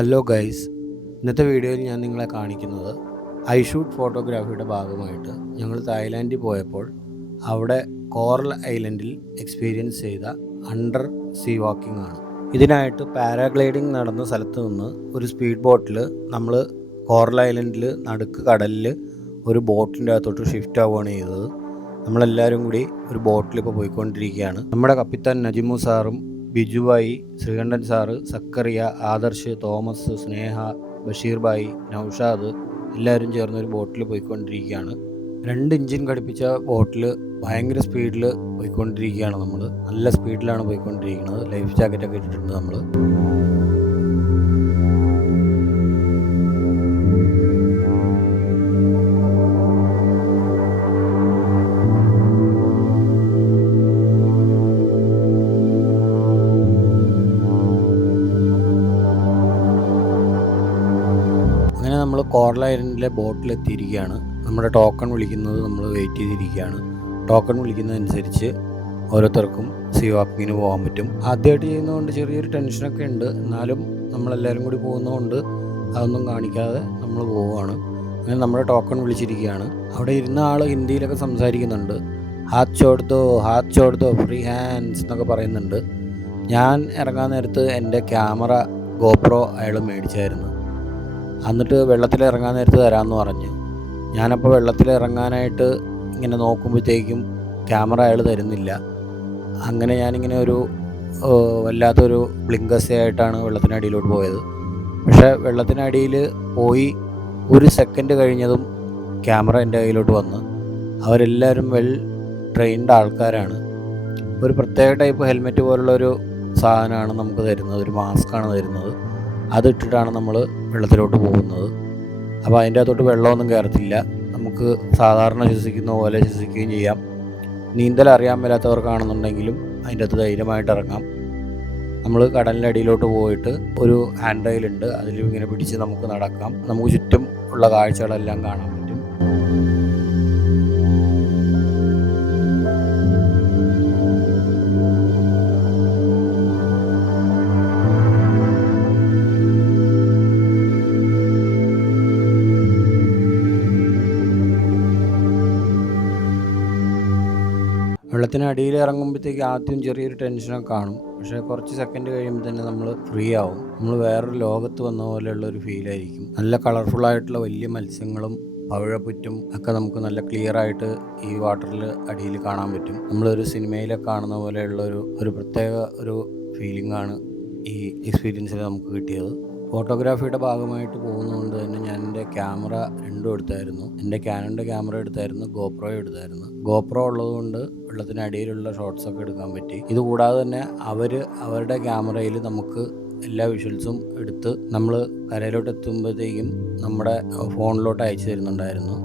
Hello guys, ഇന്നത്തെ വീഡിയോയിൽ ഞാൻ നിങ്ങളെ കാണിക്കുന്നത് ഐഷൂട്ട് ഫോട്ടോഗ്രാഫിയുടെ ഭാഗമായിട്ട് ഞങ്ങൾ തായ്ലാൻഡിൽ പോയപ്പോൾ അവിടെ കോറൽ ഐലൻഡിൽ എക്സ്പീരിയൻസ് ചെയ്ത അണ്ടർ സീ വാക്കിംഗ് ആണ്. ഇതിനായിട്ട് പാരാഗ്ലൈഡിംഗ് നടന്ന സ്ഥലത്ത് നിന്ന് ഒരു സ്പീഡ് ബോട്ടിൽ നമ്മൾ കോറൽ ഐലൻഡിൽ നടുക്ക് കടലിൽ ഒരു ബോട്ടിൻ്റെ അകത്തോട്ട് ഷിഫ്റ്റ് ആവുകയാണ് ചെയ്തത്. നമ്മളെല്ലാവരും കൂടി ഒരു ബോട്ടിൽ ഇപ്പോൾ പോയിക്കൊണ്ടിരിക്കുകയാണ്. നമ്മുടെ കപ്പിത്താൻ നജിമു സാറും ബിജുബായി, ശ്രീകണ്ഠൻ സാറ്, സക്കറിയ, ആദർശ്, തോമസ്, സ്നേഹ, ബഷീർ ബായി, നൗഷാദ് എല്ലാവരും ചേർന്ന് ഒരു ബോട്ടിൽ പോയിക്കൊണ്ടിരിക്കുകയാണ്. 2 എഞ്ചിൻ ഘടിപ്പിച്ച ബോട്ടിൽ ഭയങ്കര സ്പീഡിൽ പോയിക്കൊണ്ടിരിക്കുകയാണ്. നമ്മൾ നല്ല സ്പീഡിലാണ് പോയിക്കൊണ്ടിരിക്കുന്നത്. ലൈഫ് ജാക്കറ്റൊക്കെ ഇട്ടിട്ടുണ്ട് നമ്മൾ. നമ്മൾ കോറൽ ഐലൻഡിലെ ബോട്ടിലെത്തിയിരിക്കുകയാണ്. നമ്മുടെ ടോക്കൺ വിളിക്കുന്നത് നമ്മൾ വെയിറ്റ് ചെയ്തിരിക്കുകയാണ്. ടോക്കൺ വിളിക്കുന്നതനുസരിച്ച് ഓരോരുത്തർക്കും സീ വാക്കിങ്ങിന് പോകാൻ പറ്റും. ആദ്യമായിട്ട് ചെയ്യുന്നതുകൊണ്ട് ചെറിയൊരു ടെൻഷനൊക്കെ ഉണ്ട്. എന്നാലും നമ്മളെല്ലാവരും കൂടി പോകുന്നതുകൊണ്ട് അതൊന്നും കാണിക്കാതെ നമ്മൾ പോവുകയാണ്. അങ്ങനെ നമ്മുടെ ടോക്കൺ വിളിച്ചിരിക്കുകയാണ്. അവിടെ ഇരുന്ന ആൾ ഹിന്ദിയിലൊക്കെ സംസാരിക്കുന്നുണ്ട്. ഹാത്ത് ചോട് ദോ ഫ്രീ ഹാൻഡ്സ് എന്നൊക്കെ പറയുന്നുണ്ട്. ഞാൻ ഇറങ്ങാൻ നേരത്ത് എൻ്റെ ക്യാമറ ഗോപ്രോ അയാൾ മേടിച്ചായിരുന്നു. എന്നിട്ട് വെള്ളത്തിൽ ഇറങ്ങാൻ നേരത്ത് തരാമെന്ന് പറഞ്ഞു. ഞാനപ്പോൾ വെള്ളത്തിൽ ഇറങ്ങാനായിട്ട് ഇങ്ങനെ നോക്കുമ്പോഴത്തേക്കും ക്യാമറ അയാൾ തരുന്നില്ല. അങ്ങനെ ഞാനിങ്ങനെ ഒരു വല്ലാത്തൊരു ബ്ലിങ്കസയായിട്ടാണ് വെള്ളത്തിനടിയിലോട്ട് പോയത്. പക്ഷേ വെള്ളത്തിനടിയിൽ പോയി 1 സെക്കൻഡ് കഴിഞ്ഞതും ക്യാമറ എൻ്റെ കയ്യിലോട്ട് വന്ന്. അവരെല്ലാവരും വെൽ ട്രെയിൻഡ് ആൾക്കാരാണ്. ഒരു പ്രത്യേക ടൈപ്പ് ഹെൽമെറ്റ് പോലുള്ളൊരു സാധനമാണ് നമുക്ക് തരുന്നത്, ഒരു മാസ്കാണ് തരുന്നത്. അതിട്ടിട്ടാണ് നമ്മൾ വെള്ളത്തിലോട്ട് പോകുന്നത്. അപ്പോൾ അതിൻ്റെ അകത്തോട്ട് വെള്ളമൊന്നും കയറത്തില്ല. നമുക്ക് സാധാരണ ശ്വസിക്കുന്ന പോലെ ശ്വസിക്കുകയും ചെയ്യാം. നീന്തൽ അറിയാൻ മേലാത്തവർക്കാണെന്നുണ്ടെങ്കിലും അതിൻ്റെ അകത്ത് ധൈര്യമായിട്ട് ഇറങ്ങാം. നമ്മൾ കടലിൻ്റെ അടിയിലോട്ട് പോയിട്ട് ഒരു ഹാൻഡ് റെയിലുണ്ട്, അതിലും ഇങ്ങനെ പിടിച്ച് നമുക്ക് നടക്കാം. നമുക്ക് ചുറ്റും ഉള്ള കാഴ്ചകളെല്ലാം കാണാൻ പറ്റും. വെള്ളത്തിനടിയിൽ ഇറങ്ങുമ്പോഴത്തേക്ക് ആദ്യം ചെറിയൊരു ടെൻഷനൊക്കെ കാണും. പക്ഷേ കുറച്ച് സെക്കൻഡ് കഴിയുമ്പോൾ തന്നെ നമ്മൾ ഫ്രീ ആവും. നമ്മൾ വേറൊരു ലോകത്ത് വന്ന പോലെയുള്ളൊരു ഫീലായിരിക്കും. നല്ല കളർഫുള്ളായിട്ടുള്ള വലിയ മത്സ്യങ്ങളും പവിഴപ്പുറ്റും ഒക്കെ നമുക്ക് നല്ല ക്ലിയറായിട്ട് ഈ വാട്ടറിൽ അടിയിൽ കാണാൻ പറ്റും. നമ്മളൊരു സിനിമയിലൊക്കെ കാണുന്ന പോലെയുള്ള ഒരു പ്രത്യേക ഒരു ഫീലിംഗാണ് ഈ എക്സ്പീരിയൻസിൽ നമുക്ക് കിട്ടിയത്. ഫോട്ടോഗ്രാഫിയുടെ ഭാഗമായിട്ട് പോകുന്നതുകൊണ്ട് തന്നെ ഞാൻ എൻ്റെ ക്യാമറ രണ്ടും എടുത്തായിരുന്നു. എൻ്റെ ക്യാനൻ്റെ ക്യാമറ എടുത്തായിരുന്നു, ഗോപ്രോ എടുത്തായിരുന്നു. ഗോപ്രോ ഉള്ളതുകൊണ്ട് വെള്ളത്തിനടിയിലുള്ള ഷോട്ട്സൊക്കെ എടുക്കാൻ പറ്റി. ഇതുകൂടാതെ തന്നെ അവരുടെ ക്യാമറയിൽ നമുക്ക് എല്ലാ വിഷ്വൽസും എടുത്ത് നമ്മൾ കരയിലോട്ട് എത്തുമ്പോഴത്തേക്കും നമ്മുടെ ഫോണിലോട്ട് അയച്ചു തരുന്നുണ്ടായിരുന്നു.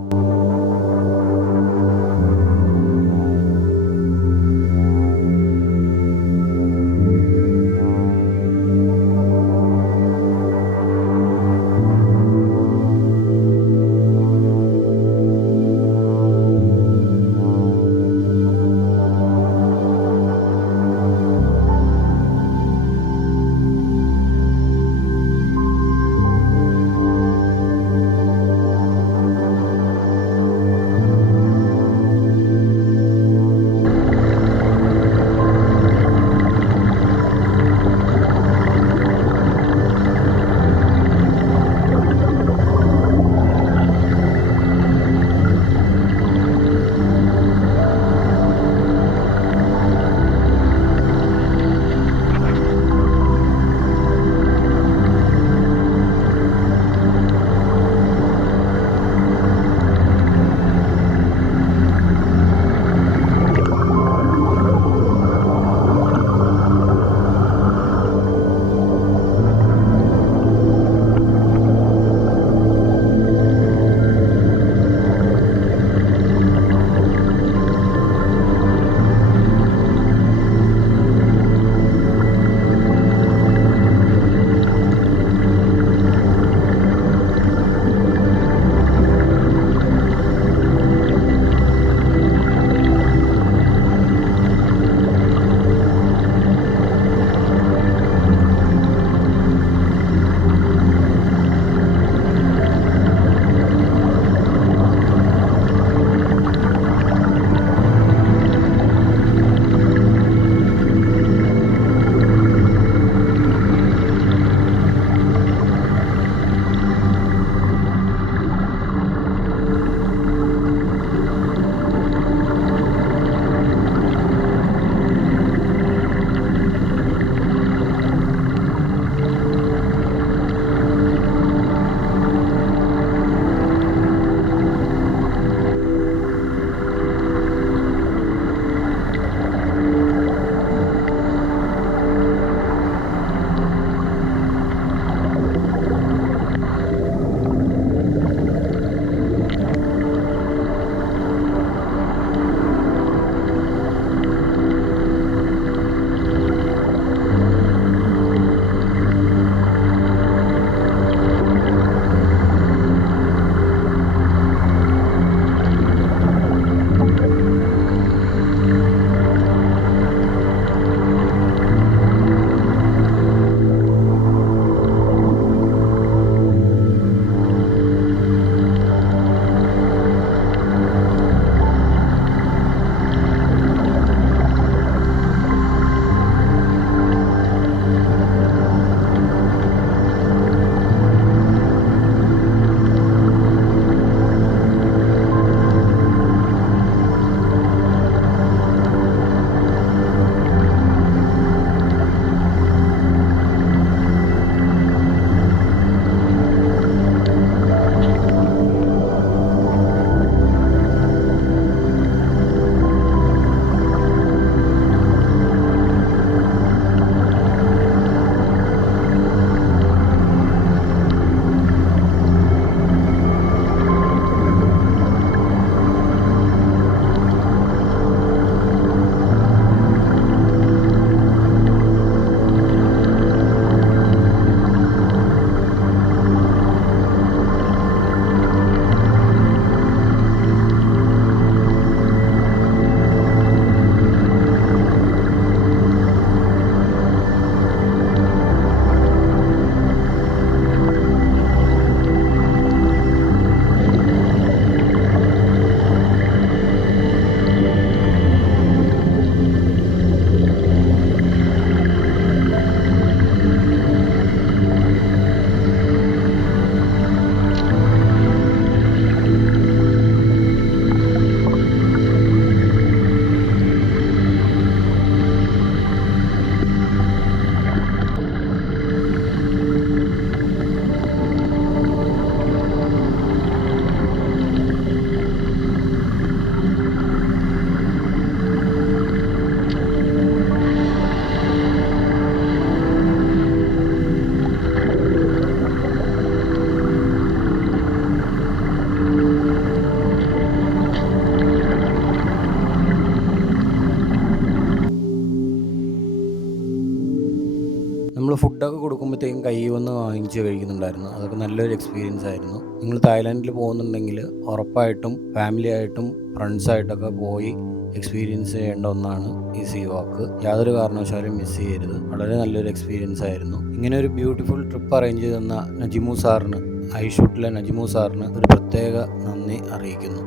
ഫുഡൊക്കെ കൊടുക്കുമ്പോഴത്തേക്കും കൈ വന്ന് വാങ്ങിച്ച് കഴിക്കുന്നുണ്ടായിരുന്നു. അതൊക്കെ നല്ലൊരു എക്സ്പീരിയൻസ് ആയിരുന്നു. നിങ്ങൾ തായ്ലാൻഡിൽ പോകുന്നുണ്ടെങ്കിൽ ഉറപ്പായിട്ടും ഫാമിലി ആയിട്ടും ഫ്രണ്ട്സായിട്ടൊക്കെ പോയി എക്സ്പീരിയൻസ് ചെയ്യേണ്ട ഒന്നാണ് ഈ സീ വാക്ക്. യാതൊരു കാരണവശാലും മിസ് ചെയ്യരുത്. വളരെ നല്ലൊരു എക്സ്പീരിയൻസ് ആയിരുന്നു. ഇങ്ങനെ ഒരു ബ്യൂട്ടിഫുൾ ട്രിപ്പ് അറേഞ്ച് ചെയ്ത് തന്ന നജിമു സാറിന്, ഐഷൂട്ടിലെ നജിമു സാറിന് ഒരു പ്രത്യേക നന്ദി അറിയിക്കുന്നു.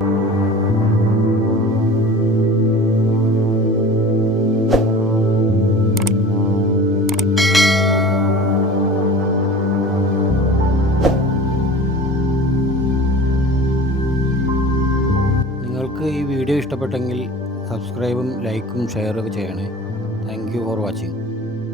നിങ്ങൾക്ക് ഈ വീഡിയോ ഇഷ്ടപ്പെട്ടെങ്കിൽ സബ്സ്ക്രൈബും ലൈക്കും ഷെയറൊക്കെ ചെയ്യണേ. Thank you for watching.